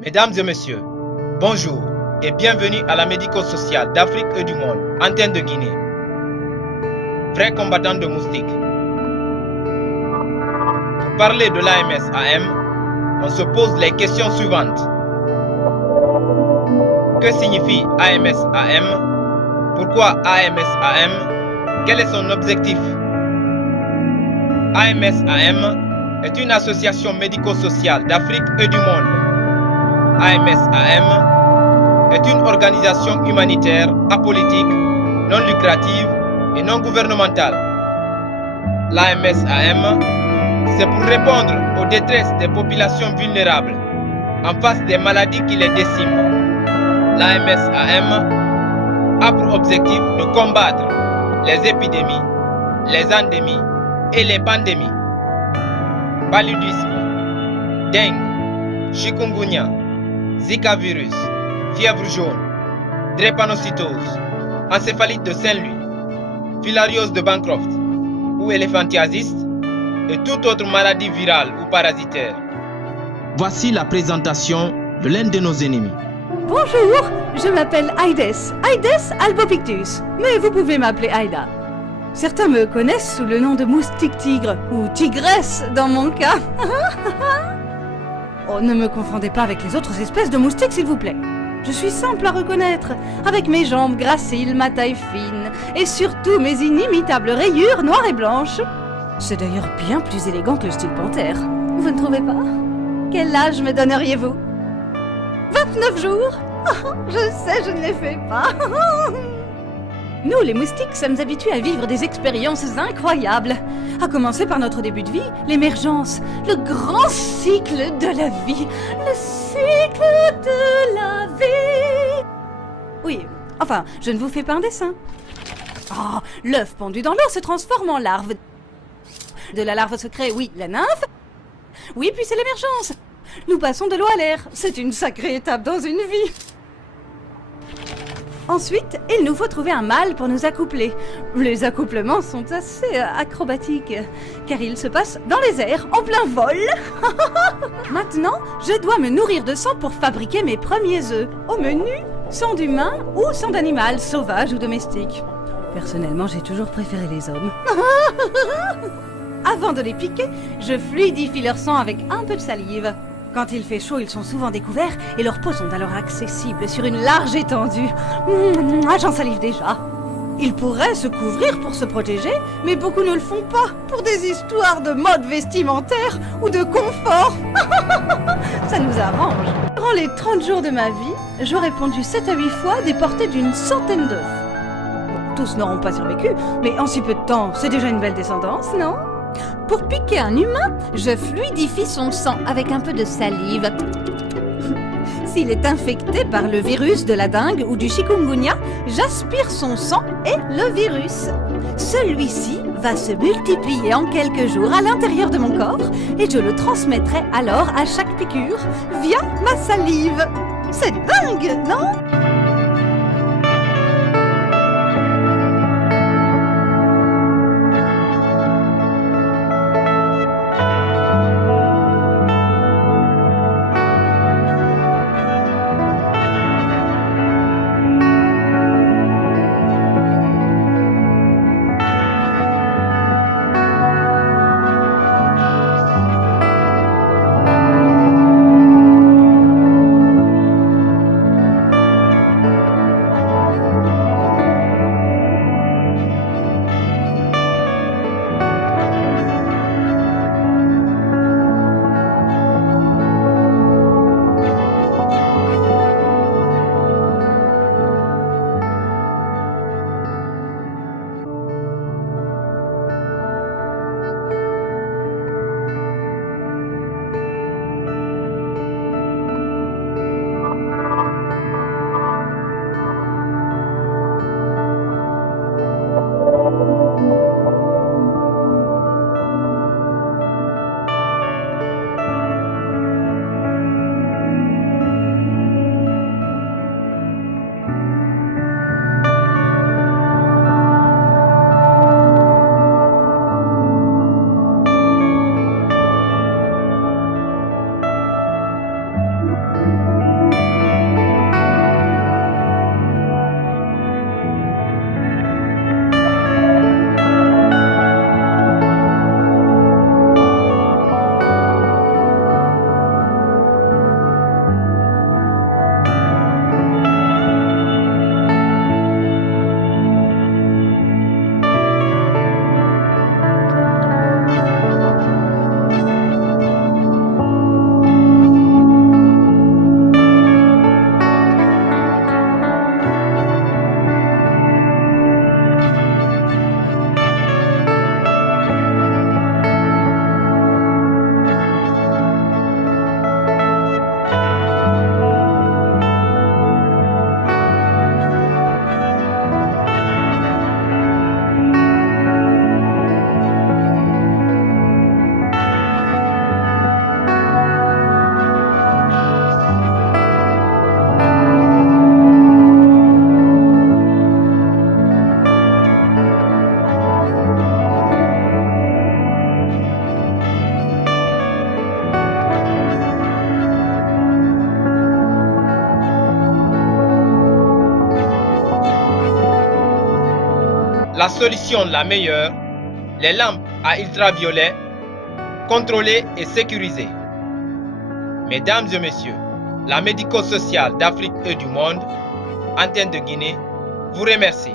Mesdames et messieurs, bonjour et bienvenue à la médico-sociale d'Afrique et du monde, antenne de Guinée. Vrais combattants de moustiques. Pour parler de l'AMS-AM, on se pose les questions suivantes. Que signifie AMS-AM? Pourquoi AMS-AM? Quel est son objectif? AMS-AM est une association médico-sociale d'Afrique et du monde. AMS-AM est une organisation humanitaire, apolitique, non lucrative et non gouvernementale. L'AMS-AM, c'est pour répondre aux détresses des populations vulnérables en face des maladies qui les déciment. L'AMS-AM a pour objectif de combattre les épidémies, les endémies et les pandémies. Paludisme, dengue, chikungunya, Zika virus, fièvre jaune, drépanocytose, encéphalite de Saint-Louis, filariose de Bancroft ou éléphantiasis et toute autre maladie virale ou parasitaire. Voici la présentation de l'un de nos ennemis. Bonjour, je m'appelle Aïdes albopictus, mais vous pouvez m'appeler Aïda. Certains me connaissent sous le nom de moustique tigre ou tigresse dans mon cas. Oh, ne me confondez pas avec les autres espèces de moustiques, s'il vous plaît. Je suis simple à reconnaître, avec mes jambes graciles, ma taille fine, et surtout mes inimitables rayures noires et blanches. C'est d'ailleurs bien plus élégant que le style panthère. Vous ne trouvez pas? Quel âge me donneriez-vous? 29 jours? Je sais, je ne les fais pas. Nous, les moustiques, sommes habitués à vivre des expériences incroyables. À commencer par notre début de vie, l'émergence, le grand cycle de la vie. Le cycle de la vie. Oui, enfin, je ne vous fais pas un dessin. Oh, l'œuf pendu dans l'eau se transforme en larve. De la larve se crée, oui, la nymphe. Oui, puis c'est l'émergence. Nous passons de l'eau à l'air. C'est une sacrée étape dans une vie. Ensuite, il nous faut trouver un mâle pour nous accoupler. Les accouplements sont assez acrobatiques, car ils se passent dans les airs, en plein vol. Maintenant, je dois me nourrir de sang pour fabriquer mes premiers œufs. Au menu, sang d'humain ou sang d'animal, sauvage ou domestique. Personnellement, j'ai toujours préféré les hommes. Avant de les piquer, je fluidifie leur sang avec un peu de salive. Quand il fait chaud, ils sont souvent découverts et leurs peaux sont alors accessibles sur une large étendue. J'en salive déjà. Ils pourraient se couvrir pour se protéger, mais beaucoup ne le font pas, pour des histoires de mode vestimentaire ou de confort. Ça nous arrange. Durant les 30 jours de ma vie, j'aurais pondu 7 à 8 fois des portées d'une centaine d'œufs. Tous n'auront pas survécu, mais en si peu de temps, c'est déjà une belle descendance, non ? Pour piquer un humain, je fluidifie son sang avec un peu de salive. S'il est infecté par le virus de la dengue ou du chikungunya, j'aspire son sang et le virus. Celui-ci va se multiplier en quelques jours à l'intérieur de mon corps et je le transmettrai alors à chaque piqûre via ma salive. C'est dingue, non ? la solution la meilleure, les lampes à ultraviolet, contrôlées et sécurisées. Mesdames et messieurs, la médico-sociale d'Afrique et du monde, Antenne de Guinée, vous remercie.